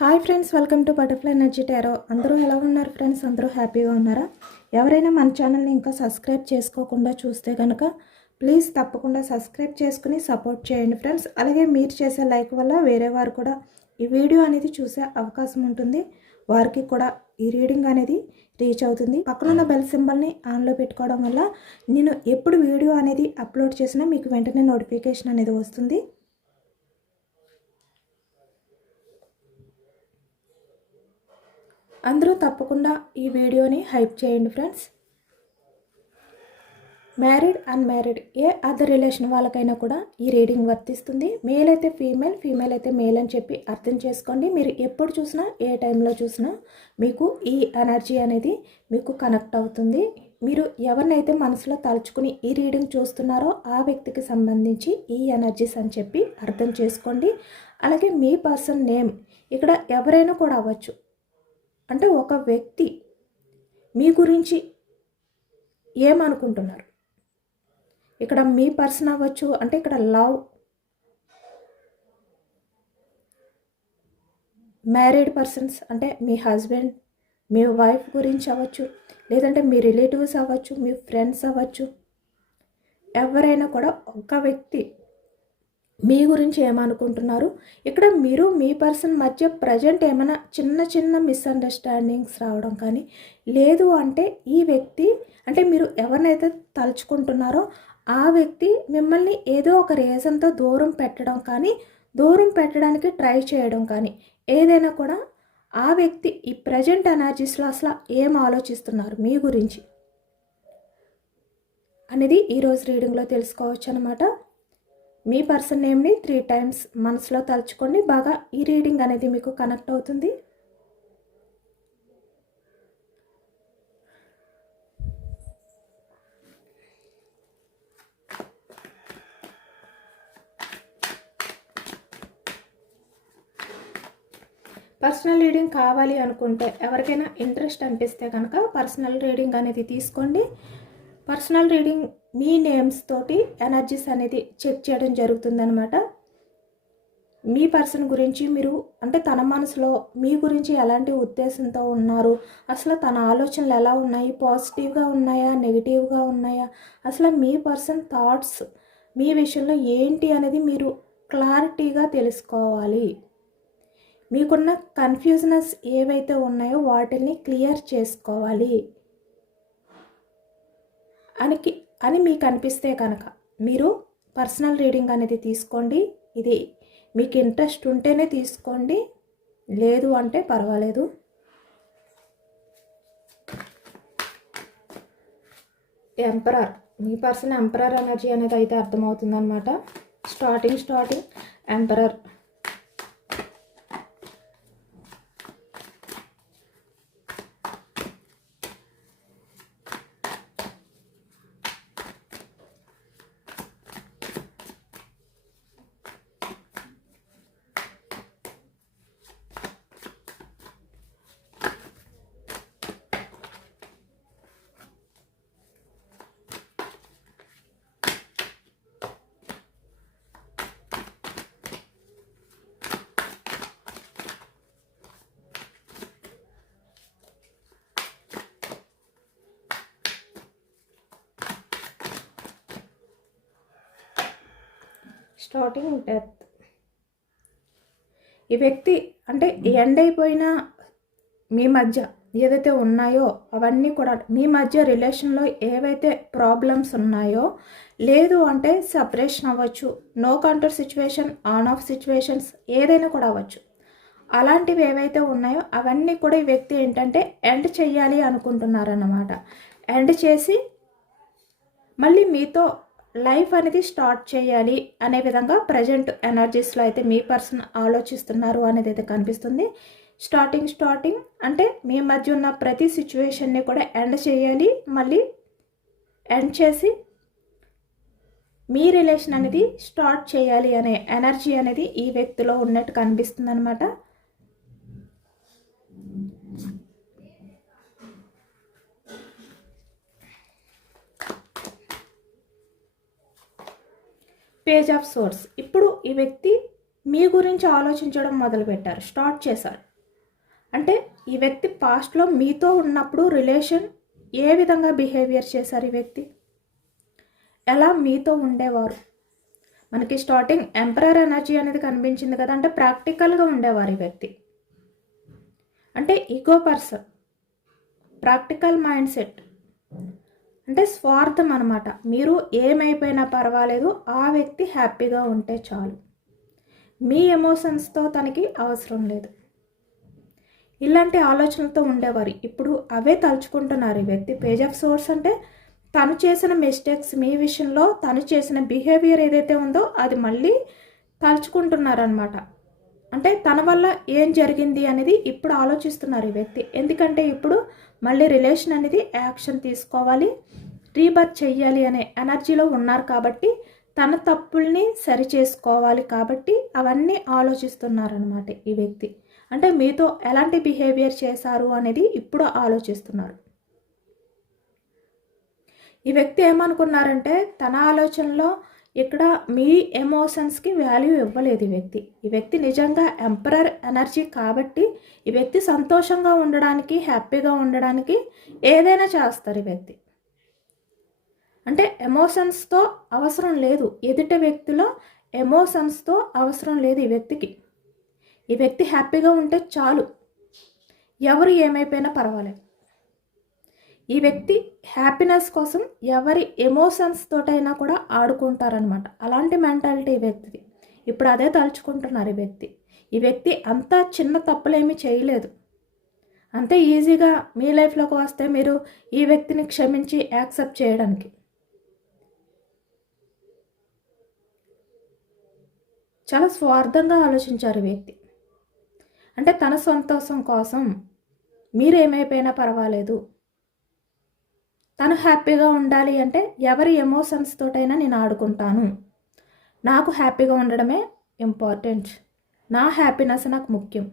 Hi friends, welcome to butterfly energy tarot. అందరూ ఎలా ఉన్నారు ఫ్రెండ్స్? అందరూ హ్యాపీగా ఉన్నారా? ఎవరైనా మన ఛానల్ని ఇంకా సబ్స్క్రైబ్ చేసుకోకుండా చూస్తే కనుక ప్లీజ్ తప్పకుండా సబ్స్క్రైబ్ చేసుకుని సపోర్ట్ చేయండి ఫ్రెండ్స్. అలాగే మీరు చేసే లైక్ వల్ల వేరే వారు కూడా ఈ వీడియో అనేది చూసే అవకాశం ఉంటుంది. వారికి కూడా ఈ రీడింగ్ అనేది రీచ్ అవుతుంది. పక్కనున్న బెల్ సింబల్ని ఆన్లో పెట్టుకోవడం వల్ల నేను ఎప్పుడు వీడియో అనేది అప్లోడ్ చేసినా మీకు వెంటనే నోటిఫికేషన్ అనేది వస్తుంది. అందరూ తప్పకుండా ఈ వీడియోని హైప్ చేయండి ఫ్రెండ్స్. మ్యారీడ్ అన్మ్యారీడ్ ఏ అదర్ రిలేషన్ వాళ్ళకైనా కూడా ఈ రీడింగ్ వర్తిస్తుంది. మేల్ అయితే ఫీమేల్, ఫీమేల్ అయితే మేల్ అని చెప్పి అర్థం చేసుకోండి. మీరు ఎప్పుడు చూసినా ఏ టైంలో చూసినా మీకు ఈ ఎనర్జీ అనేది మీకు కనెక్ట్ అవుతుంది. మీరు ఎవరినైతే మనసులో తలుచుకుని ఈ రీడింగ్ చూస్తున్నారో ఆ వ్యక్తికి సంబంధించి ఈ ఎనర్జీస్ అని చెప్పి అర్థం చేసుకోండి. అలాగే మీ పర్సన్ నేమ్ ఇక్కడ ఎవరైనా కూడా అవ్వచ్చు. అంటే ఒక వ్యక్తి మీ గురించి ఏమనుకుంటున్నారు, ఇక్కడ మీ పర్సన్ అవ్వచ్చు. అంటే ఇక్కడ లవ్, మ్యారీడ్ పర్సన్స్ అంటే మీ హస్బెండ్, మీ వైఫ్ గురించి అవ్వచ్చు, లేదంటే మీ రిలేటివ్స్ అవ్వచ్చు, మీ ఫ్రెండ్స్ అవ్వచ్చు. ఎవరైనా కూడా ఒక వ్యక్తి మీ గురించి ఏమనుకుంటున్నారు. ఇక్కడ మీరు మీ పర్సన్ మధ్య ప్రజెంట్ ఏమైనా చిన్న చిన్న మిస్అండర్స్టాండింగ్స్ రావడం కానీ, లేదు అంటే ఈ వ్యక్తి అంటే మీరు ఎవరినైతే తలుచుకుంటున్నారో ఆ వ్యక్తి మిమ్మల్ని ఏదో ఒక రీజన్తో దూరం పెట్టడం కానీ, దూరం పెట్టడానికి ట్రై చేయడం కానీ, ఏదైనా కూడా ఆ వ్యక్తి ఈ ప్రజెంట్ ఎనర్జీస్లో అసలు ఏం ఆలోచిస్తున్నారు మీ గురించి అనేది ఈరోజు రీడింగ్లో తెలుసుకోవచ్చు అనమాట. మీ పర్సన్ నేమ్ని 3 times మనసులో తలుచుకోండి. బాగా ఈ రీడింగ్ అనేది మీకు కనెక్ట్ అవుతుంది. పర్సనల్ రీడింగ్ కావాలి అనుకుంటే, ఎవరికైనా ఇంట్రెస్ట్ అనిపిస్తే కనుక పర్సనల్ రీడింగ్ అనేది తీసుకోండి. పర్సనల్ రీడింగ్ మీ నేమ్స్ తోటి ఎనర్జీస్ అనేది చెక్ చేయడం జరుగుతుందనమాట. మీ పర్సన్ గురించి మీరు అంటే తన మనసులో మీ గురించి ఎలాంటి ఉద్దేశంతో ఉన్నారు, అసలు తన ఆలోచనలు ఎలా ఉన్నాయి, పాజిటివ్గా ఉన్నాయా, నెగిటివ్గా ఉన్నాయా, అసలు మీ పర్సన్ థాట్స్ మీ విషయంలో ఏంటి అనేది మీరు క్లారిటీగా తెలుసుకోవాలి. మీకున్న కన్ఫ్యూజనెస్ ఏవైతే ఉన్నాయో వాటిని క్లియర్ చేసుకోవాలి అని మీకు అనిపిస్తే కనుక మీరు పర్సనల్ రీడింగ్ అనేది తీసుకోండి. ఇది మీకు ఇంట్రెస్ట్ ఉంటేనే తీసుకోండి, లేదు అంటే పర్వాలేదు. ఎంపరర్, మీ పర్సన్ ఎంపరర్ ఎనర్జీ అనేది అయితే అర్థమవుతుందన్నమాట. Starting emperor. Starting death. ఈ వ్యక్తి అంటే ఎండ్ అయిపోయిన మీ మధ్య ఏదైతే ఉన్నాయో అవన్నీ కూడా మీ మధ్య రిలేషన్లో ఏవైతే ప్రాబ్లమ్స్ ఉన్నాయో, లేదు అంటే సపరేషన్ అవ్వచ్చు, no contact situation, on off situations ఏదైనా కూడా అవ్వచ్చు. అలాంటివి ఏవైతే ఉన్నాయో అవన్నీ కూడా ఈ వ్యక్తి ఏంటంటే ఎండ్ చెయ్యాలి అనుకుంటున్నారన్నమాట. ఎండ్ చేసి మళ్ళీ మీతో లైఫ్ అనేది స్టార్ట్ చేయాలి అనే విధంగా ప్రజెంట్ ఎనర్జీస్లో అయితే మీ పర్సన్ ఆలోచిస్తున్నారు అనేది అయితే కనిపిస్తుంది. స్టార్టింగ్ అంటే మీ మధ్య ఉన్న ప్రతి సిచ్యువేషన్ని కూడా ఎండ్ చేయాలి, మళ్ళీ ఎండ్ చేసి మీ రిలేషన్ అనేది స్టార్ట్ చేయాలి అనే ఎనర్జీ అనేది ఈ వ్యక్తిలో ఉన్నట్టు కనిపిస్తుంది అనమాట. Page of swords. ఇప్పుడు ఈ వ్యక్తి మీ గురించి ఆలోచించడం మొదలుపెట్టారు, స్టార్ట్ చేశారు. అంటే ఈ వ్యక్తి పాస్ట్లో మీతో ఉన్నప్పుడు రిలేషన్ ఏ విధంగా బిహేవియర్ చేశారు ఈ వ్యక్తి, ఎలా మీతో ఉండేవారు. మనకి స్టార్టింగ్ ఎంపరర్ ఎనర్జీ అనేది కనిపించింది కదా, అంటే ప్రాక్టికల్గా ఉండేవారు ఈ వ్యక్తి. అంటే ego person, practical mind set, అంటే స్వార్థం అనమాట. మీరు ఏమైపోయినా పర్వాలేదు, ఆ వ్యక్తి హ్యాపీగా ఉంటే చాలు, మీ ఎమోషన్స్తో తనకి అవసరం లేదు. ఇలాంటి ఆలోచనలతో ఉండేవారు. ఇప్పుడు అవే తలుచుకుంటున్నారు ఈ వ్యక్తి. పేజ్ ఆఫ్ సోర్స్ అంటే తను చేసిన మిస్టేక్స్, మీ విషయంలో తను చేసిన బిహేవియర్ ఏదైతే ఉందో అది మళ్ళీ తలుచుకుంటున్నారనమాట. అంటే తన వల్ల ఏం జరిగింది అనేది ఇప్పుడు ఆలోచిస్తున్నారు ఈ వ్యక్తి. ఎందుకంటే ఇప్పుడు మళ్ళీ రిలేషన్ అనేది యాక్షన్ తీసుకోవాలి, రీబర్త్ చెయ్యాలి అనే ఎనర్జీలో ఉన్నారు కాబట్టి, తన తప్పుల్ని సరి చేసుకోవాలి కాబట్టి అవన్నీ ఆలోచిస్తున్నారనమాట ఈ వ్యక్తి. అంటే మీతో ఎలాంటి బిహేవియర్ చేశారు అనేది ఇప్పుడు ఆలోచిస్తున్నారు. ఈ వ్యక్తి ఏమనుకున్నారంటే తన ఆలోచనలో ఇక్కడ మీ ఎమోషన్స్కి వాల్యూ ఇవ్వలేదు ఈ వ్యక్తి నిజంగా ఎంపరర్ ఎనర్జీ కాబట్టి ఈ వ్యక్తి సంతోషంగా ఉండడానికి, హ్యాపీగా ఉండడానికి ఏదైనా చేస్తారు ఈ వ్యక్తి. అంటే ఎమోషన్స్తో అవసరం లేదు, ఎదుటి వ్యక్తిలో ఎమోషన్స్తో అవసరం లేదు ఈ వ్యక్తికి. ఈ వ్యక్తి హ్యాపీగా ఉంటే చాలు, ఎవరు ఏమైపోయినా పర్వాలేదు. ఈ వ్యక్తి హ్యాపీనెస్ కోసం ఎవరి ఎమోషన్స్ తోటైనా కూడా ఆడుకుంటారనమాట. అలాంటి మెంటాలిటీ ఈ వ్యక్తిది. ఇప్పుడు అదే తలుచుకుంటున్నారు ఈ వ్యక్తి అంత చిన్న తప్పులేమీ చేయలేదు. అంతే ఈజీగా మీ లైఫ్లోకి వస్తే మీరు ఈ వ్యక్తిని క్షమించి యాక్సెప్ట్ చేయడానికి. చాలా స్వార్థంగా ఆలోచించారు ఈ వ్యక్తి. అంటే తన సంతోషం కోసం మీరు ఏమైపోయినా పర్వాలేదు, తను హ్యాపీగా ఉండాలి అంటే ఎవరి ఎమోషన్స్ తోటైనా నేను ఆడుకుంటాను, నాకు హ్యాపీగా ఉండడమే ఇంపార్టెంట్, నా హ్యాపీనెస్ నాకు ముఖ్యం,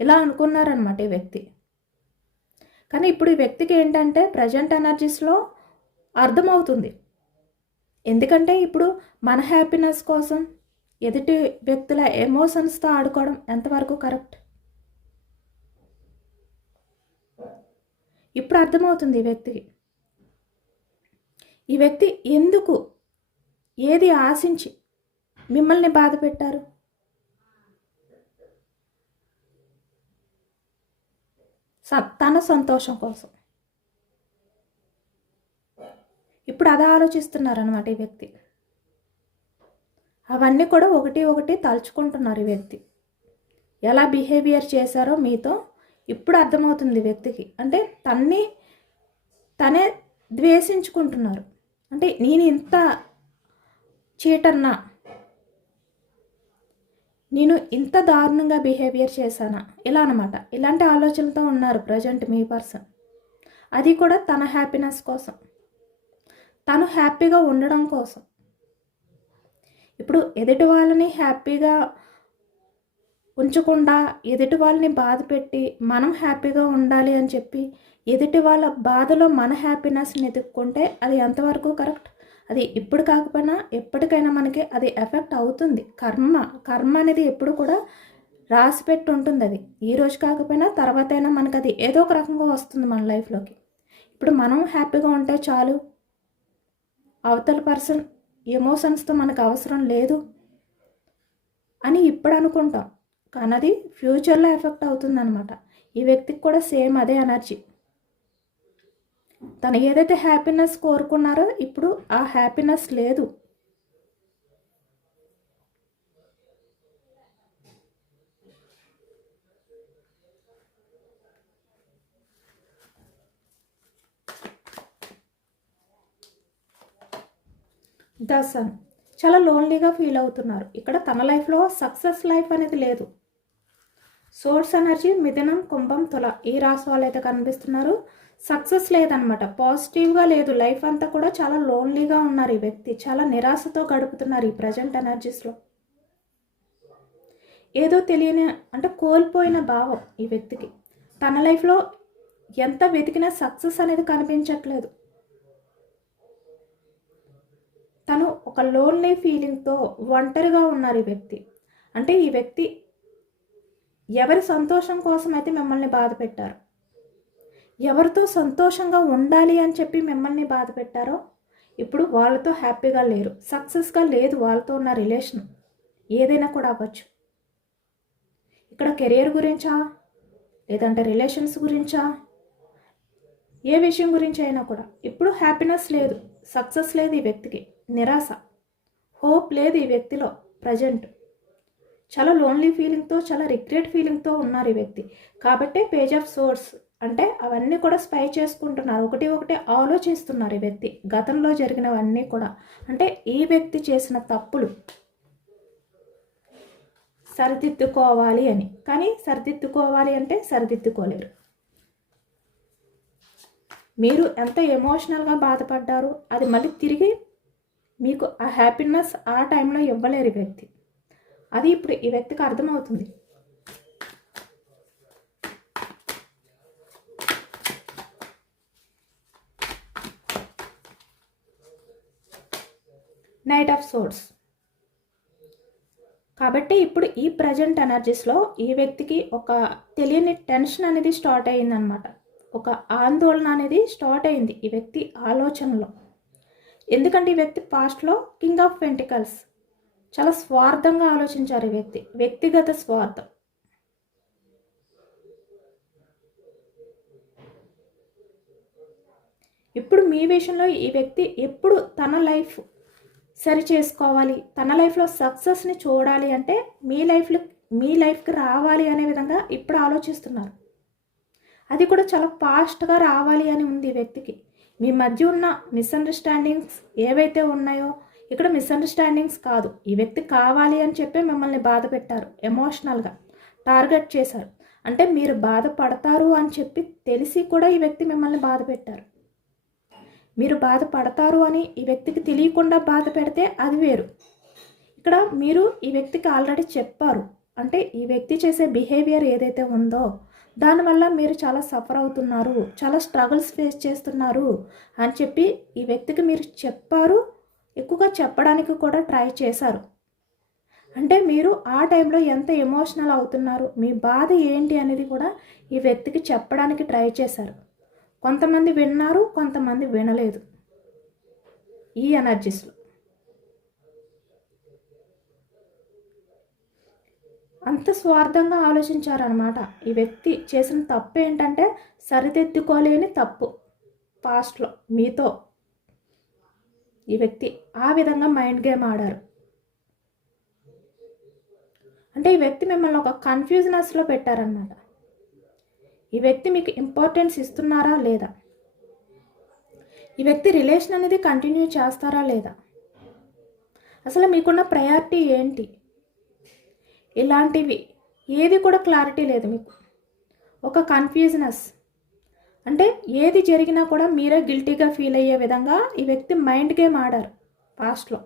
ఇలా అనుకున్నారనమాట ఈ వ్యక్తి. కానీ ఇప్పుడు ఈ వ్యక్తికి ఏంటంటే ప్రజెంట్ ఎనర్జీస్లో అర్థమవుతుంది. ఎందుకంటే ఇప్పుడు మన హ్యాపీనెస్ కోసం ఎదుటి వ్యక్తుల ఎమోషన్స్తో ఆడుకోవడం ఎంతవరకు కరెక్ట్, ఇప్పుడు అర్థమవుతుంది ఈ వ్యక్తికి. ఈ వ్యక్తి ఎందుకు, ఏది ఆశించి మిమ్మల్ని బాధ పెట్టారు, తన సంతోషం కోసం. ఇప్పుడు అదే ఆలోచిస్తున్నారనమాట ఈ వ్యక్తి. అవన్నీ కూడా ఒకటి ఒకటి తలుచుకుంటున్నారు ఈ వ్యక్తి. ఎలా బిహేవియర్ చేశారో మీతో ఇప్పుడు అర్థమవుతుంది వ్యక్తికి. అంటే తనే ద్వేషించుకుంటున్నారు. అంటే నేను ఇంత చీటన్నా, నేను ఇంత దారుణంగా బిహేవియర్ చేశానా, ఇలా అనమాట. ఇలాంటి ఆలోచనలతో ఉన్నారు ప్రజెంట్ మీ పర్సన్. అది కూడా తన హ్యాపీనెస్ కోసం, తను హ్యాపీగా ఉండడం కోసం. ఇప్పుడు ఎదుటి వాళ్ళని హ్యాపీగా ఉంచకుండా ఎదుటి వాళ్ళని బాధ పెట్టి మనం హ్యాపీగా ఉండాలి అని చెప్పి ఎదుటి వాళ్ళ బాధలో మన హ్యాపీనెస్ని ఎదుక్కుంటే అది ఎంతవరకు కరెక్ట్? అది ఇప్పుడు కాకపోయినా ఎప్పటికైనా మనకి అది ఎఫెక్ట్ అవుతుంది. కర్మ అనేది ఎప్పుడు కూడా రాసిపెట్టి ఉంటుంది. అది ఈరోజు కాకపోయినా తర్వాత అయినా మనకు అది ఏదో ఒక రకంగా వస్తుంది మన లైఫ్లోకి. ఇప్పుడు మనం హ్యాపీగా ఉంటే చాలు, అవతల పర్సన్ ఎమోషన్స్తో మనకు అవసరం లేదు అని ఇప్పుడు అనుకుంటాం, కానీ అది ఫ్యూచర్లో ఎఫెక్ట్ అవుతుందన్నమాట. ఈ వ్యక్తికి కూడా సేమ్ అదే ఎనర్జీ. తను ఏదైతే హ్యాపీనెస్ కోరుకున్నారో ఇప్పుడు ఆ హ్యాపీనెస్ లేదు. దర్శన్ చాలా లోన్లీగా ఫీల్ అవుతున్నారు. ఇక్కడ తన లైఫ్లో సక్సెస్ లైఫ్ అనేది లేదు. సోర్స్ ఎనర్జీ మిథునం, కుంభం, తుల ఈ రాశి వాళ్ళు అయితే కనిపిస్తున్నారు. సక్సెస్ లేదనమాట, పాజిటివ్గా లేదు. లైఫ్ అంతా కూడా చాలా లోన్లీగా ఉన్నారు ఈ వ్యక్తి. చాలా నిరాశతో గడుపుతున్నారు ఈ ప్రజెంట్ ఎనర్జీస్లో. ఏదో తెలియని అంటే కోల్పోయిన భావం ఈ వ్యక్తికి. తన లైఫ్లో ఎంత వెతికినా సక్సెస్ అనేది కనిపించట్లేదు. తను ఒక లోన్లీ ఫీలింగ్తో ఒంటరిగా ఉన్నారు ఈ వ్యక్తి. అంటే ఈ వ్యక్తి ఎవరి సంతోషం కోసం అయితే మిమ్మల్ని బాధ పెట్టారు, ఎవరితో సంతోషంగా ఉండాలి అని చెప్పి మిమ్మల్ని బాధ పెట్టారో ఇప్పుడు వాళ్ళతో హ్యాపీగా లేరు, సక్సెస్గా లేదు వాళ్ళతో ఉన్న రిలేషన్. ఏదైనా కూడా అవ్వచ్చు. ఇక్కడ కెరియర్ గురించా, లేదంటే రిలేషన్స్ గురించా, ఏ విషయం గురించి అయినా కూడా ఇప్పుడు హ్యాపీనెస్ లేదు, సక్సెస్ లేదు ఈ వ్యక్తికి, నిరాశ, హోప్ లేదు ఈ వ్యక్తిలో ప్రజెంట్. చాలా లోన్లీ ఫీలింగ్తో, చాలా రిగ్రెట్ ఫీలింగ్తో ఉన్నారు ఈ వ్యక్తి. కాబట్టే పేజ్ ఆఫ్ సోర్స్ అంటే అవన్నీ కూడా స్పై చేసుకుంటున్నారు, ఒకటి ఒకటి ఆలోచిస్తున్నారు ఈ వ్యక్తి. గతంలో జరిగినవన్నీ కూడా అంటే ఈ వ్యక్తి చేసిన తప్పులు సరిదిద్దుకోవాలి అని, కానీ సరిదిద్దుకోవాలి అంటే సరిదిద్దుకోలేరు. మీరు ఎంత ఎమోషనల్గా బాధపడ్డారు అది మళ్ళీ తిరిగి మీకు ఆ హ్యాపీనెస్ ఆ టైంలో ఇవ్వలేరు ఈ వ్యక్తి. అది ఇప్పుడు ఈ వ్యక్తికి అర్థమవుతుంది. Knight of swords. కాబట్టి ఇప్పుడు ఈ ప్రజెంట్ ఎనర్జీస్లో ఈ వ్యక్తికి ఒక తెలియని టెన్షన్ అనేది స్టార్ట్ అయ్యిందనమాట, ఒక ఆందోళన అనేది స్టార్ట్ అయింది ఈ వ్యక్తి ఆలోచనలో. ఎందుకంటే ఈ వ్యక్తి పాస్ట్లో కింగ్ ఆఫ్ పెంటికల్స్, చాలా స్వార్థంగా ఆలోచించారు ఈ వ్యక్తి, వ్యక్తిగత స్వార్థం. ఇప్పుడు మీ విషయంలో ఈ వ్యక్తి ఎప్పుడు తన లైఫ్ సరి చేసుకోవాలి, తన లైఫ్లో సక్సెస్ని చూడాలి అంటే మీ లైఫ్కి రావాలి అనే విధంగా ఇప్పుడు ఆలోచిస్తున్నారు. అది కూడా చాలా ఫాస్ట్గా రావాలి అని ఉంది ఈ వ్యక్తికి. మీ మధ్య ఉన్న మిస్అండర్స్టాండింగ్స్ ఏవైతే ఉన్నాయో ఇక్కడ మిస్అండర్స్టాండింగ్స్ కాదు, ఈ వ్యక్తి కావాలి అని చెప్పి మిమ్మల్ని బాధ పెట్టారు, ఎమోషనల్గా టార్గెట్ చేశారు. అంటే మీరు బాధపడతారు అని చెప్పి తెలిసి కూడా ఈ వ్యక్తి మిమ్మల్ని బాధ పెట్టారు. మీరు బాధపడతారు అని ఈ వ్యక్తికి తెలియకుండా బాధ పెడితే అది వేరు. ఇక్కడ మీరు ఈ వ్యక్తికి ఆల్రెడీ చెప్పారు, అంటే ఈ వ్యక్తి చేసే బిహేవియర్ ఏదైతే ఉందో దానివల్ల మీరు చాలా సఫర్ అవుతున్నారు, చాలా స్ట్రగుల్స్ ఫేస్ చేస్తున్నారు అని చెప్పి ఈ వ్యక్తికి మీరు చెప్పారు, ఎక్కువగా చెప్పడానికి కూడా ట్రై చేశారు. అంటే మీరు ఆ టైంలో ఎంత ఎమోషనల్ అవుతున్నారు, మీ బాధ ఏంటి అనేది కూడా ఈ వ్యక్తికి చెప్పడానికి ట్రై చేశారు. కొంతమంది విన్నారు, కొంతమంది వినలేదు. ఈ ఎనర్జీస్లో అంత స్వార్థంగా ఆలోచించారనమాట. ఈ వ్యక్తి చేసిన తప్పు ఏంటంటే సరిదిద్దుకోలేని తప్పు. పాస్ట్లో మీతో ఈ వ్యక్తి ఆ విధంగా మైండ్ గేమ్ ఆడారు. అంటే ఈ వ్యక్తి మిమ్మల్ని ఒక కన్ఫ్యూజనెస్లో పెట్టారనమాట. ఈ వ్యక్తి మీకు ఇంపార్టెన్స్ ఇస్తున్నారా లేదా, ఈ వ్యక్తి రిలేషన్ అనేది కంటిన్యూ చేస్తారా లేదా, అసలు మీకున్న ప్రయారిటీ ఏంటి, ఇలాంటివి ఏది కూడా క్లారిటీ లేదు మీకు. ఒక కన్ఫ్యూజనెస్ అంటే ఏది జరిగినా కూడా మీరే గిల్టీగా ఫీల్ అయ్యే విధంగా ఈ వ్యక్తి మైండ్ గేమ్ ఆడారు పాస్ట్లో.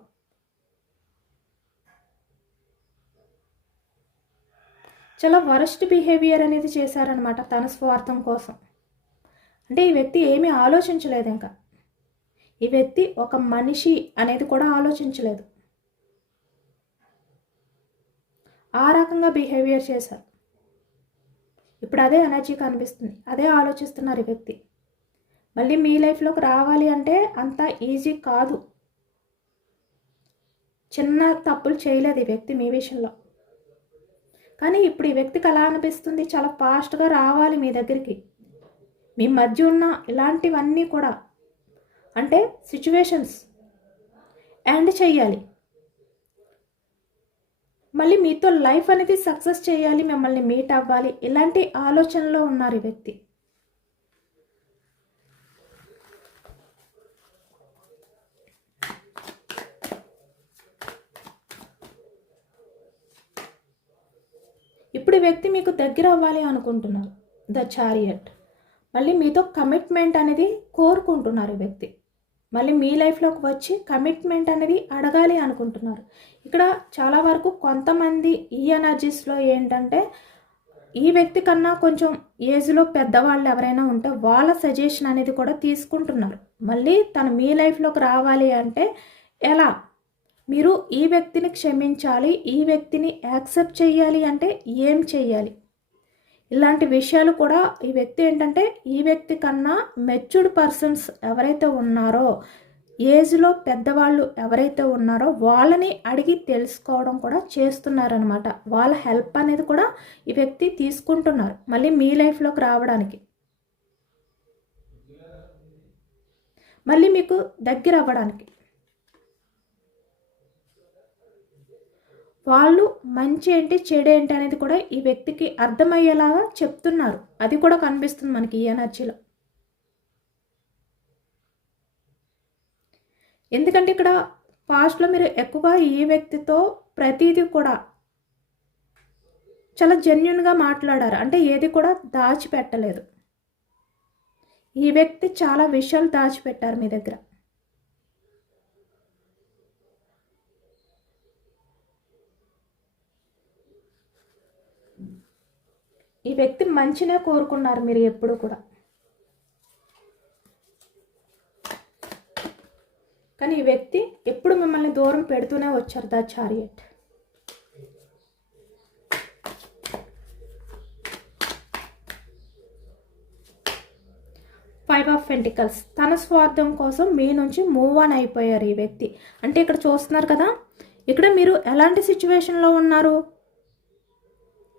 చాలా వరస్ట్ బిహేవియర్ అనేది చేశారనమాట తన స్వార్థం కోసం. అంటే ఈ వ్యక్తి ఏమీ ఆలోచించలేదు, ఇంకా ఈ వ్యక్తి ఒక మనిషి అనేది కూడా ఆలోచించలేదు. ఆ రకంగా బిహేవియర్ చేశారు. ఇప్పుడు అదే ఎనర్జీ కనిపిస్తుంది, అదే ఆలోచిస్తున్నారు ఈ వ్యక్తి. మళ్ళీ మీ లైఫ్లోకి రావాలి అంటే అంత ఈజీ కాదు. చిన్న తప్పులు చేయలేదు ఈ వ్యక్తి మీ విషయంలో, కానీ ఇప్పుడు ఈ వ్యక్తికి అలా అనిపిస్తుంది, చాలా ఫాస్ట్గా రావాలి మీ దగ్గరికి. మీ మధ్య ఉన్న ఇలాంటివన్నీ కూడా అంటే సిచ్యువేషన్స్ ఎండ్ చేయాలి, మళ్ళీ మీతో లైఫ్ అనేది సక్సెస్ చేయాలి, మిమ్మల్ని మీట్ అవ్వాలి, ఇలాంటి ఆలోచనలో ఉన్నారు ఈ వ్యక్తి. ఇప్పుడు ఈ వ్యక్తి మీకు దగ్గర అవ్వాలి అనుకుంటున్నారు, ద చారియట్. మళ్ళీ మీతో కమిట్మెంట్ అనేది కోరుకుంటున్నారు ఈ వ్యక్తి. మళ్ళీ మీ లైఫ్లోకి వచ్చి కమిట్మెంట్ అనేది అడగాలి అనుకుంటున్నారు. ఇక్కడ చాలా వరకు కొంతమంది ఈ ఎనర్జీస్లో ఏంటంటే ఈ వ్యక్తి కన్నా కొంచెం ఏజ్లో పెద్దవాళ్ళు ఎవరైనా ఉంటే వాళ్ళ సజెషన్ అనేది కూడా తీసుకుంటున్నారు. మళ్ళీ తను మీ లైఫ్లోకి రావాలి అంటే ఎలా, మీరు ఈ వ్యక్తిని క్షమించాలి, ఈ వ్యక్తిని యాక్సెప్ట్ చేయాలి అంటే ఏం చేయాలి, ఇలాంటి విషయాలు కూడా ఈ వ్యక్తి ఏంటంటే ఈ వ్యక్తి కన్నా మెచ్యూర్డ్ పర్సన్స్ ఎవరైతే ఉన్నారో, ఏజ్లో పెద్దవాళ్ళు ఎవరైతే ఉన్నారో వాళ్ళని అడిగి తెలుసుకోవడం కూడా చేస్తున్నారనమాట. వాళ్ళ హెల్ప్ అనేది కూడా ఈ వ్యక్తి తీసుకుంటున్నారు మళ్ళీ మీ లైఫ్లోకి రావడానికి, మళ్ళీ మీకు దగ్గర అవ్వడానికి. వాళ్ళు మంచి ఏంటి చెడు ఏంటి అనేది కూడా ఈ వ్యక్తికి అర్థమయ్యేలాగా చెప్తున్నారు. అది కూడా కనిపిస్తుంది మనకి ఈ ఎనర్జీలో. ఎందుకంటే ఇక్కడ పాస్ట్లో మీరు ఎక్కువగా ఈ వ్యక్తితో ప్రతిదీ కూడా చాలా జెన్యున్గా మాట్లాడారు. అంటే ఏది కూడా దాచిపెట్టలేదు. ఈ వ్యక్తి చాలా విషయాలు దాచిపెట్టారు మీ దగ్గర. ఈ వ్యక్తి మంచినే కోరుకున్నారు మీరు ఎప్పుడు కూడా. కానీ ఈ వ్యక్తి ఎప్పుడు మిమ్మల్ని దూరం పెడుతూనే వచ్చారు. The chariot. Five of pentacles. తన స్వార్థం కోసం మీ నుంచి మూవ్ ఆన్ అయిపోయారు ఈ వ్యక్తి. అంటే ఇక్కడ చూస్తున్నారు కదా, ఇక్కడ మీరు ఎలాంటి సిచ్యువేషన్లో ఉన్నారు,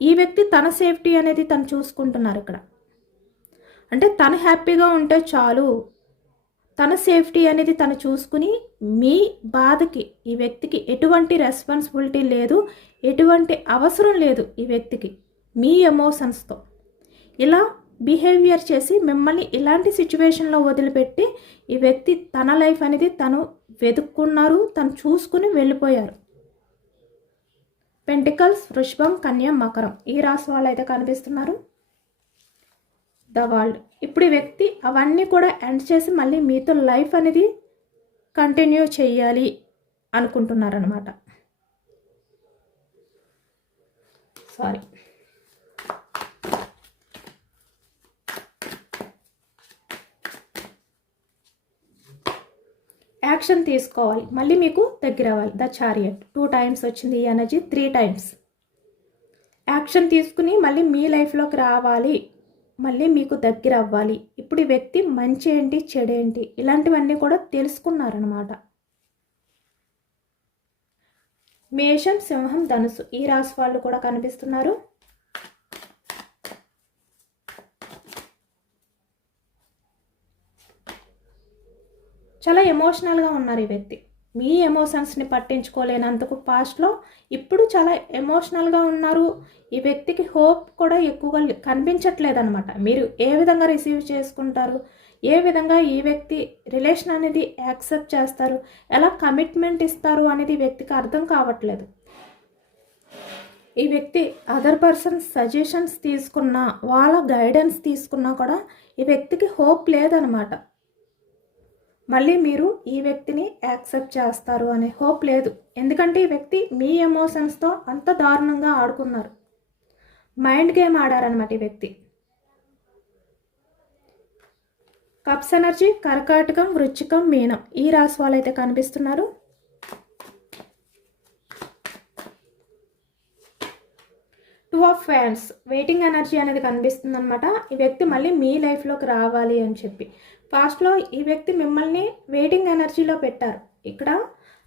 ఈ వ్యక్తి తన సేఫ్టీ అనేది తను చూసుకుంటున్నారు ఇక్కడ. అంటే తను హ్యాపీగా ఉంటే చాలు, తన సేఫ్టీ అనేది తను చూసుకుని మీ బాధకి ఈ వ్యక్తికి ఎటువంటి రెస్పాన్సిబిలిటీ లేదు, ఎటువంటి అవసరం లేదు ఈ వ్యక్తికి మీ ఎమోషన్స్తో. ఇలా బిహేవియర్ చేసి మిమ్మల్ని ఇలాంటి సిచ్యువేషన్లో వదిలిపెట్టి ఈ వ్యక్తి తన లైఫ్ అనేది తను వెతుక్కున్నారు, తను చూసుకుని వెళ్ళిపోయారు. పెంటికల్స్, వృషభం, కన్య, మకరం ఈ రాశి వాళ్ళు అయితే కనిపిస్తున్నారు. The world. ఇప్పుడు ఈ వ్యక్తి అవన్నీ కూడా ఎండ్ చేసి మళ్ళీ మీతో లైఫ్ అనేది కంటిన్యూ చేయాలి అనుకుంటున్నారనమాట. సారీ, యాక్షన్ తీసుకోవాలి, మళ్ళీ మీకు దగ్గర అవ్వాలి. ద చారియట్ 2 టైమ్స్ వచ్చింది ఈ ఎనర్జీ, 3 టైమ్స్ యాక్షన్ తీసుకుని మళ్ళీ మీ లైఫ్లోకి రావాలి, మళ్ళీ మీకు దగ్గర అవ్వాలి. ఇప్పుడు ఈ వ్యక్తి మంచి ఏంటి చెడేంటి ఇలాంటివన్నీ కూడా తెలుసుకున్నారనమాట. మేషం, సింహం, ధనుసు ఈ రాశి వాళ్ళు కూడా కనిపిస్తున్నారు. చాలా ఎమోషనల్గా ఉన్నారు ఈ వ్యక్తి. మీ ఎమోషన్స్ని పట్టించుకోలేనందుకు పాస్ట్లో ఇప్పుడు చాలా ఎమోషనల్గా ఉన్నారు. ఈ వ్యక్తికి హోప్ కూడా ఎక్కువగా కనిపించట్లేదు అనమాట. మీరు ఏ విధంగా రిసీవ్ చేసుకుంటారు, ఏ విధంగా ఈ వ్యక్తి రిలేషన్ అనేది యాక్సెప్ట్ చేస్తారు, ఎలా కమిట్మెంట్ ఇస్తారు అనేది ఈ వ్యక్తికి అర్థం కావట్లేదు. ఈ వ్యక్తి అదర్ పర్సన్స్ సజెషన్స్ తీసుకున్నా, వాళ్ళ గైడెన్స్ తీసుకున్నా కూడా ఈ వ్యక్తికి హోప్ లేదనమాట. మళ్ళీ మీరు ఈ వ్యక్తిని యాక్సెప్ట్ చేస్తారు అనే హోప్ లేదు. ఎందుకంటే ఈ వ్యక్తి మీ ఎమోషన్స్తో అంత దారుణంగా ఆడుకున్నారు, మైండ్ గేమ్ ఆడారనమాట ఈ వ్యక్తి. కప్స్ ఎనర్జీ, కర్కాటకం, వృశ్చికం, మీనం ఈ రాశి వాళ్ళు అయితే కనిపిస్తున్నారు. Two of fans, waiting energy అనేది కనిపిస్తుంది అనమాట. ఈ వ్యక్తి మళ్ళీ మీ లైఫ్లోకి రావాలి అని చెప్పి ఫాస్ట్లో ఈ వ్యక్తి మిమ్మల్ని వెయిటింగ్ ఎనర్జీలో పెట్టారు. ఇక్కడ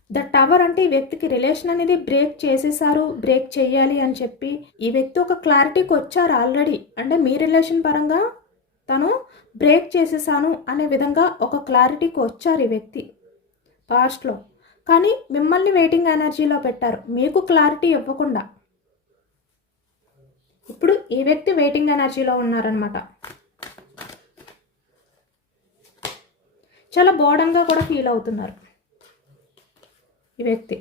ద టవర్ అంటే ఈ వ్యక్తికి రిలేషన్ అనేది బ్రేక్ చేసేసారు, బ్రేక్ చేయాలి అని చెప్పి ఈ వ్యక్తి ఒక క్లారిటీకి వచ్చారు ఆల్రెడీ. అంటే మీ రిలేషన్ పరంగా తను బ్రేక్ చేసేసాను అనే విధంగా ఒక క్లారిటీకి వచ్చారు ఈ వ్యక్తి పాస్ట్లో. కానీ మిమ్మల్ని వెయిటింగ్ ఎనర్జీలో పెట్టారు, మీకు క్లారిటీ ఇవ్వకుండా. ఇప్పుడు ఈ వ్యక్తి వెయిటింగ్ ఎనర్జీలో ఉన్నారనమాట. చాలా బోర్డన్గా కూడా ఫీల్ అవుతున్నారు ఈ వ్యక్తి.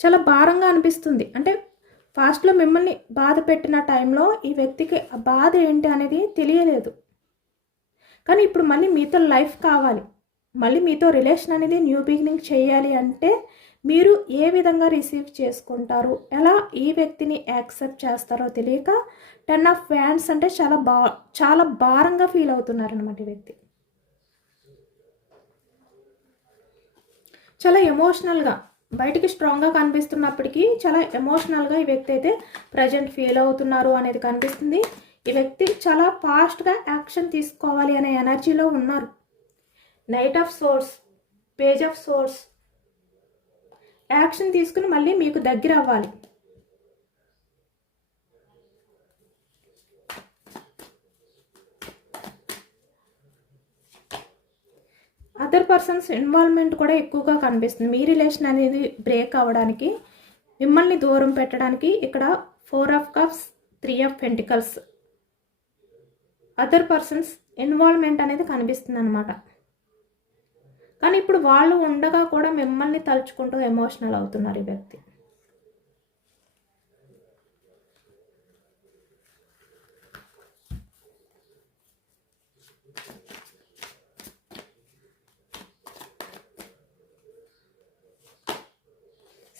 చాలా భారంగా అనిపిస్తుంది. అంటే ఫాస్ట్లో మిమ్మల్ని బాధ పెట్టిన టైంలో ఈ వ్యక్తికి ఆ బాధ ఏంటి అనేది తెలియలేదు. కానీ ఇప్పుడు మళ్ళీ మీతో లైఫ్ కావాలి, మళ్ళీ మీతో రిలేషన్ అనేది న్యూ బిగినింగ్ చేయాలి అంటే మీరు ఏ విధంగా రిసీవ్ చేసుకుంటారు, ఎలా ఈ వ్యక్తిని యాక్సెప్ట్ చేస్తారో తెలియక 10 ఆఫ్ వ్యాండ్స్ అంటే చాలా భారంగా ఫీల్ అవుతున్నారు అన్నమాట ఈ వ్యక్తి. చాలా ఎమోషనల్గా బయటికి స్ట్రాంగ్గా కనిపిస్తున్నప్పటికీ చాలా ఎమోషనల్గా ఈ వ్యక్తి అయితే ప్రజెంట్ ఫీల్ అవుతున్నారు అనేది కనిపిస్తుంది. ఈ వ్యక్తి చాలా ఫాస్ట్గా యాక్షన్ తీసుకోవాలి అనే ఎనర్జీలో ఉన్నారు. Knight of swords, page of swords, action తీసుకుని మళ్ళీ మీకు దగ్గర అవ్వాలి. అదర్ పర్సన్స్ ఇన్వాల్వ్మెంట్ కూడా ఎక్కువగా కనిపిస్తుంది. మీ రిలేషన్ అనేది బ్రేక్ అవ్వడానికి, మిమ్మల్ని దూరం పెట్టడానికి ఇక్కడ 4 of cups, 3 of pentacles, other persons involvement అనేది కనిపిస్తుంది అనమాట. కానీ ఇప్పుడు వాళ్ళు ఉండగా కూడా మిమ్మల్ని తలుచుకుంటూ ఎమోషనల్ అవుతున్నారు ఈ వ్యక్తి.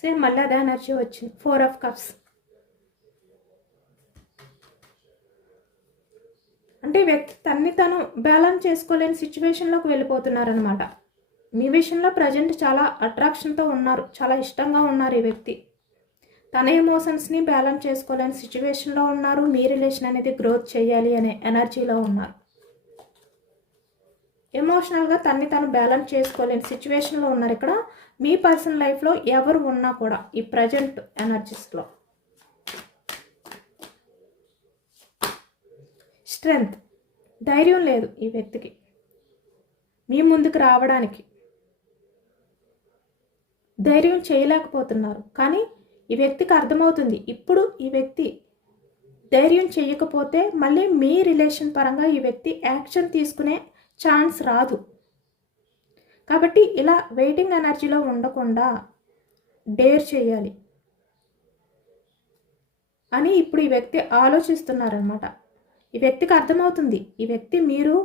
సేమ్ మళ్ళీ అదే ఎనర్జీ వచ్చింది. 4 ఆఫ్ కప్స్ అంటే వ్యక్తి తను బ్యాలెన్స్ చేసుకోలేని సిచ్యువేషన్లోకి వెళ్ళిపోతున్నారనమాట. మీ విషయంలో ప్రజెంట్ చాలా అట్రాక్షన్తో ఉన్నారు, చాలా ఇష్టంగా ఉన్నారు ఈ వ్యక్తి. తన ఎమోషన్స్ని బ్యాలెన్స్ చేసుకోలేని సిచ్యువేషన్లో ఉన్నారు. మీ రిలేషన్ అనేది గ్రోత్ చేయాలి అనే ఎనర్జీలో ఉన్నారు. ఎమోషనల్గా తను బ్యాలెన్స్ చేసుకోలేని సిచ్యువేషన్లో ఉన్నారు. ఇక్కడ మీ పర్సనల్ లైఫ్లో ఎవరు ఉన్నా కూడా ఈ ప్రజెంట్ ఎనర్జీస్లో స్ట్రెంగ్త్, ధైర్యం లేదు ఈ వ్యక్తికి మీ ముందుకు రావడానికి. ధైర్యం చేయలేకపోతున్నారు. కానీ ఈ వ్యక్తికి అర్థమవుతుంది ఇప్పుడు ఈ వ్యక్తి ధైర్యం చేయకపోతే మళ్ళీ మీ రిలేషన్ పరంగా ఈ వ్యక్తి యాక్షన్ తీసుకునే ఛాన్స్ రాదు. కాబట్టి ఇలా వెయిటింగ్ ఎనర్జీలో ఉండకుండా డేర్ చేయాలి అని ఇప్పుడు ఈ వ్యక్తి ఆలోచిస్తున్నారనమాట. ఈ వ్యక్తికి అర్థమవుతుంది ఈ వ్యక్తి మీరు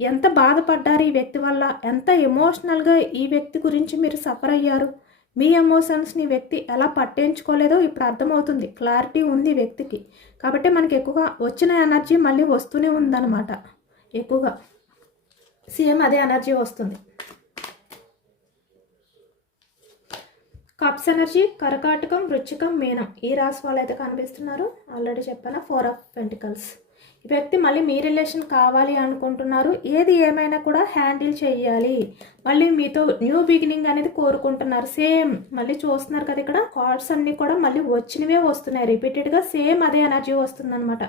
ఎంత బాధపడ్డారు, ఈ వ్యక్తి వల్ల ఎంత ఎమోషనల్గా ఈ వ్యక్తి గురించి మీరు సఫర్ అయ్యారు, మీ ఎమోషన్స్ని వ్యక్తి ఎలా పట్టించుకోలేదో ఇప్పుడు అర్థమవుతుంది. క్లారిటీ ఉంది వ్యక్తికి. కాబట్టి మనకి ఎక్కువగా వచ్చిన ఎనర్జీ మళ్ళీ వస్తూనే ఉందన్నమాట. ఎక్కువగా సేమ్ అదే ఎనర్జీ వస్తుంది. కప్స్ ఎనర్జీ కర్కాటకం, వృశ్చికం, మీనం ఈ రాశి వాళ్ళు అయితే కనిపిస్తున్నారు. ఆల్రెడీ చెప్పాను 4 ఆఫ్ పెంటికల్స్. ఈ వ్యక్తి మళ్ళీ మీ రిలేషన్ కావాలి అనుకుంటున్నారు. ఏది ఏమైనా కూడా హ్యాండిల్ చేయాలి, మళ్ళీ మీతో న్యూ బిగినింగ్ అనేది కోరుకుంటున్నారు. సేమ్ మళ్ళీ చూస్తున్నారు కదా ఇక్కడ కార్డ్స్ అన్నీ కూడా మళ్ళీ వచ్చినవే వస్తున్నాయి రిపీటెడ్గా. సేమ్ అదే ఎనర్జీ వస్తుంది అనమాట.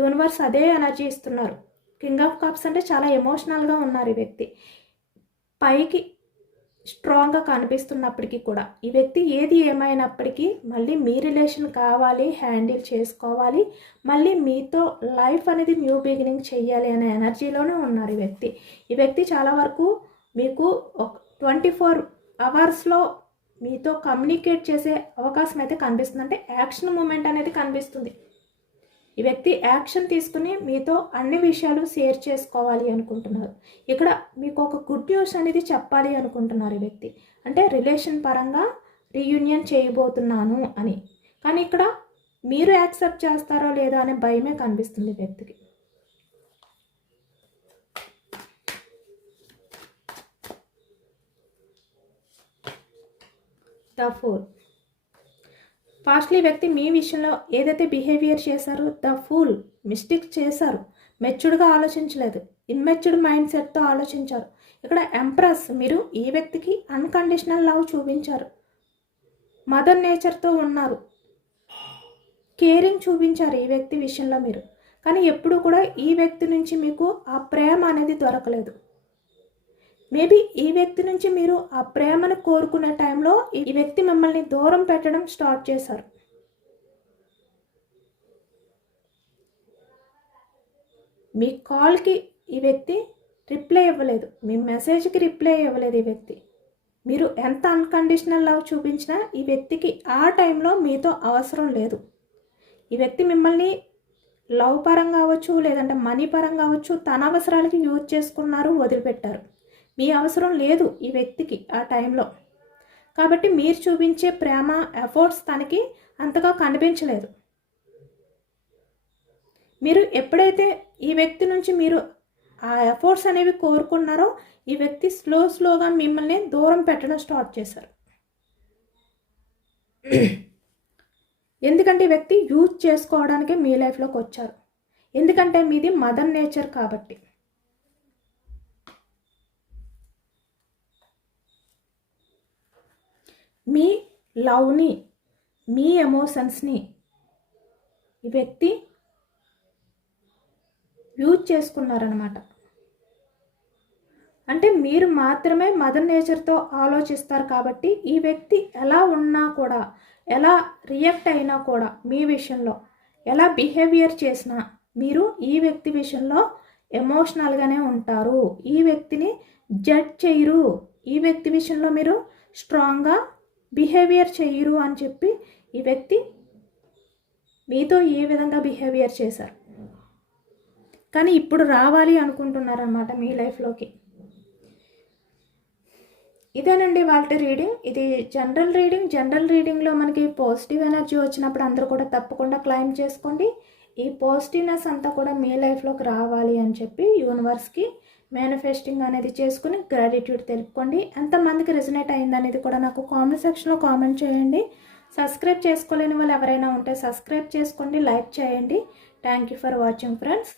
యూనివర్స్ అదే ఎనర్జీ ఇస్తున్నారు. కింగ్ ఆఫ్ కప్స్ అంటే చాలా ఎమోషనల్గా ఉన్నారు ఈ వ్యక్తి. పైకి స్ట్రాంగ్గా కనిపిస్తున్నప్పటికీ కూడా ఈ వ్యక్తి ఏది ఏమైనప్పటికీ మళ్ళీ మీ రిలేషన్ కావాలి, హ్యాండిల్ చేసుకోవాలి, మళ్ళీ మీతో లైఫ్ అనేది న్యూ బిగినింగ్ చెయ్యాలి అనే ఎనర్జీలోనే ఉన్నారు ఈ వ్యక్తి. ఈ వ్యక్తి చాలా వరకు మీకు 24 అవర్స్లో మీతో కమ్యూనికేట్ చేసే అవకాశం అయితే కనిపిస్తుంది. అంటే యాక్షన్ మూమెంట్ అనేది కనిపిస్తుంది. ఈ వ్యక్తి యాక్షన్ తీసుకుని మీతో అన్ని విషయాలు షేర్ చేసుకోవాలి అనుకుంటున్నారు. ఇక్కడ మీకు ఒక గుడ్ న్యూస్ అనేది చెప్పాలి అనుకుంటున్నారు ఈ వ్యక్తి. అంటే రిలేషన్ పరంగా రీయూనియన్ చేయబోతున్నాను అని. కానీ ఇక్కడ మీరు యాక్సెప్ట్ చేస్తారో లేదో అనే భయమే కనిపిస్తుంది వ్యక్తికి. ద 4 ఫాస్ట్లీ వ్యక్తి మీ విషయంలో ఏదైతే బిహేవియర్ చేశారో ద ఫూల్ మిస్టేక్ చేశారు. మెచ్యూర్డ్గా ఆలోచించలేదు, ఇమ్మెచ్యూర్డ్ మైండ్ సెట్తో ఆలోచించారు. ఇక్కడ ఎంప్రెస్ మీరు ఈ వ్యక్తికి అన్కండిషనల్ లవ్ చూపించారు. మదర్ నేచర్తో ఉన్నారు, కేరింగ్ చూపించారు ఈ వ్యక్తి విషయంలో మీరు. కానీ ఎప్పుడు కూడా ఈ వ్యక్తి నుంచి మీకు ఆ ప్రేమ అనేది దొరకలేదు. మేబీ ఈ వ్యక్తి నుంచి మీరు ఆ ప్రేమను కోరుకునే టైంలో ఈ వ్యక్తి మిమ్మల్ని దూరం పెట్టడం స్టార్ట్ చేశారు. మీ కాల్కి ఈ వ్యక్తి రిప్లై ఇవ్వలేదు, మీ మెసేజ్కి రిప్లై ఇవ్వలేదు ఈ వ్యక్తి. మీరు ఎంత అన్కండిషనల్ లవ్ చూపించినా ఈ వ్యక్తికి ఆ టైంలో మీతో అవసరం లేదు. ఈ వ్యక్తి మిమ్మల్ని లవ్ పరంగా అవ్వచ్చు, లేదంటే మనీ పరంగా అవ్వచ్చు, తన అవసరాలకి యూజ్ చేసుకున్నారు, వదిలిపెట్టారు. మీ అవసరం లేదు ఈ వ్యక్తికి ఆ టైంలో. కాబట్టి మీరు చూపించే ప్రేమ ఎఫర్ట్స్ తనకి అంతగా కనిపించలేదు. మీరు ఎప్పుడైతే ఈ వ్యక్తి నుంచి మీరు ఆ ఎఫర్ట్స్ అనేవి కోరుకున్నారో ఈ వ్యక్తి స్లోగా మిమ్మల్ని దూరం పెట్టడం స్టార్ట్ చేశారు. ఎందుకంటే ఈ వ్యక్తి యూజ్ చేసుకోవడానికే మీ లైఫ్లోకి వచ్చారు. ఎందుకంటే మీది మదర్ నేచర్ కాబట్టి. మీ లవ్ని, మీ ఎమోషన్స్ని ఈ వ్యక్తి యూజ్ చేసుకున్నారనమాట. అంటే మీరు మాత్రమే మదర్ నేచర్తో ఆలోచిస్తారు కాబట్టి ఈ వ్యక్తి ఎలా ఉన్నా కూడా, ఎలా రియాక్ట్ అయినా కూడా, మీ విషయంలో ఎలా బిహేవియర్ చేసినా మీరు ఈ వ్యక్తి విషయంలో ఎమోషనల్గానే ఉంటారు. ఈ వ్యక్తిని జడ్జ్ చేయరు. ఈ వ్యక్తి విషయంలో మీరు స్ట్రాంగ్గా బిహేవియర్ చేయరు అని చెప్పి ఈ వ్యక్తి మీతో ఏ విధంగా బిహేవియర్ చేశారు. కానీ ఇప్పుడు రావాలి అనుకుంటున్నారన్నమాట మీ లైఫ్లోకి. ఇదేనండి వాళ్ళ రీడింగ్. ఇది జనరల్ రీడింగ్. జనరల్ రీడింగ్లో మనకి పాజిటివ్ ఎనర్జీ వచ్చినప్పుడు అందరూ కూడా తప్పకుండా క్లైమ్ చేసుకోండి. ఈ పాజిటివ్నెస్ అంతా కూడా మీ లైఫ్లోకి రావాలి అని చెప్పి యూనివర్స్కి మేనిఫెస్టింగ్ అనేది చేసుకుని గ్రాటిట్యూడ్ తెలుపుకోండి. ఎంతమందికి రెజనేట్ అయింది అనేది కూడా నాకు కామెంట్ సెక్షన్లో కామెంట్ చేయండి. సబ్స్క్రైబ్ చేసుకోలేని వాళ్ళు ఎవరైనా ఉంటే సబ్స్క్రైబ్ చేసుకోండి, లైక్ చేయండి. Thank you for watching friends.